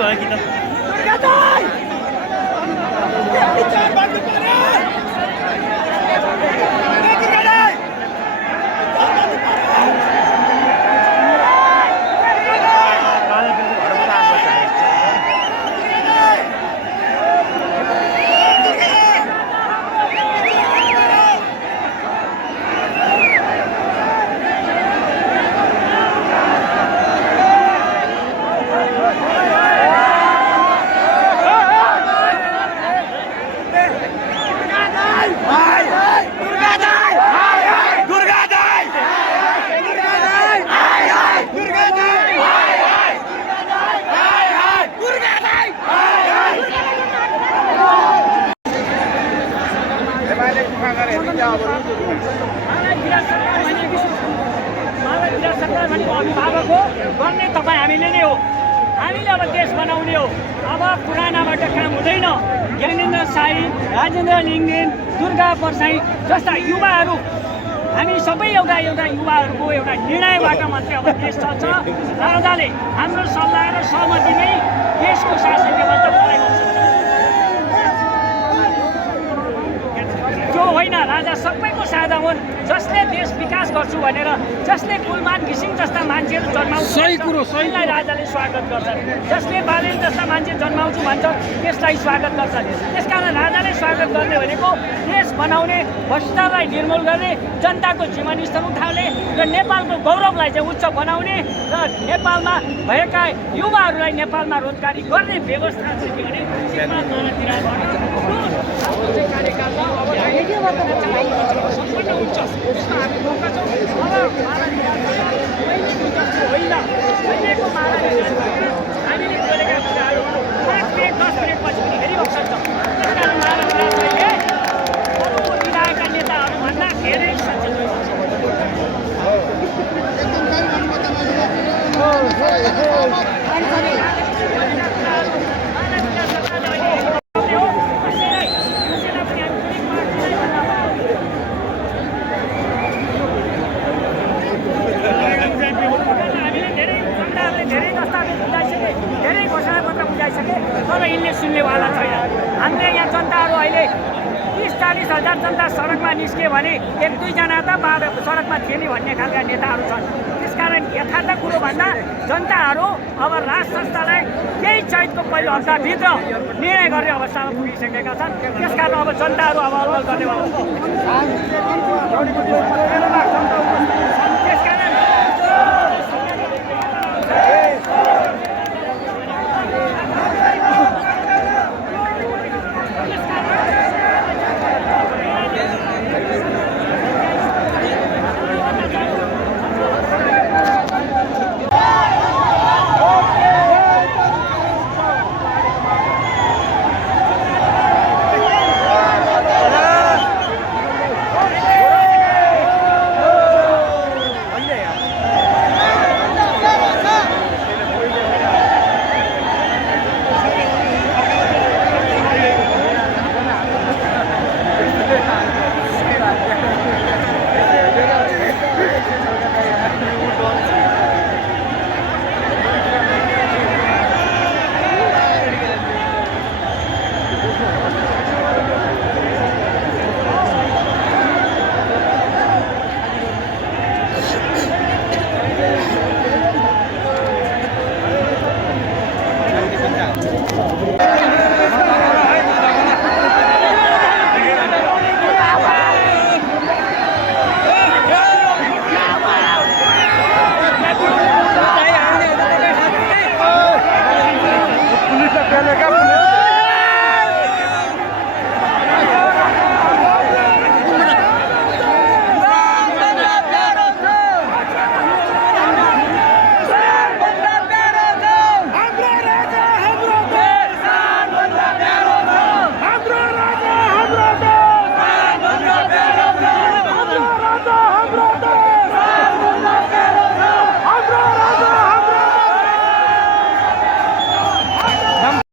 भयो कि त अभिभावक हो गर्ने तपाईँ हामीले नै हो। हामीले अब देश बनाउने हो। अब पुरानाबाट काम हुँदैन। ज्ञानेन्द्र साई, राजेन्द्र लिङ्गदेन, दुर्गा परसाई जस्ता युवाहरू हामी सबै एउटा युवाहरूको एउटा निर्णयबाट मात्रै अब देश चल्छ। राजाले हाम्रो सल्लाह र सहमतिमै देशको शासन व्यवस्था चलाइन्छ। जो होइन राजा सबैको साझा हुन्। जसले देश विकास गर्छु भनेर जसले कुलमान घिसिङ जस्ता मान्छेहरू जन्माउँछ सही कुरो सहीलाई राजाले स्वागत गर्छन्। जसले बालेन जस्ता मान्छे जन्माउँछु भन्छ त्यसलाई स्वागत गर्छन्। त्यसकारण राजाले स्वागत गर्ने भनेको देश बनाउने, भ्रष्टाचारलाई निर्मूल गर्ने, जनताको जीवनस्तर उठाउने र नेपालको गौरवलाई चाहिँ उच्च बनाउने र नेपालमा भएका युवाहरूलाई नेपालमा रोजगारी गर्ने व्यवस्था चाहिँ के भने कार्यकालमा अब सम्पन्न हुन्छ। त्यसमा हामी मौका छौँ। अब अहिलेको हामीले बोलेका कुराहरू 5 मिनट 10 मिनटपछि पनि फेरि अवसर छ। त्यस कारण महाराष्ट्रले अरू विधायकका नेताहरूभन्दा धेरै सचेत धेरै घोषणापत्र बुझाइसके तर यिनले सुन्नेवाला छैन। हामीले यहाँ जनताहरू अहिले 30-40 हजार जनता सडकमा निस्के भने 1-2 जना त सडकमा थिए नि भन्ने खालका नेताहरू छन्। त्यसकारण यथार्थ कुरो भन्दा जनताहरू अब राज संस्थालाई केही चैतको पहिलो हप्ताभित्र निर्णय गर्ने अवस्थामा पुगिसकेका छन्। त्यसकारण अब जनताहरू अब अलमल गर्नेवाला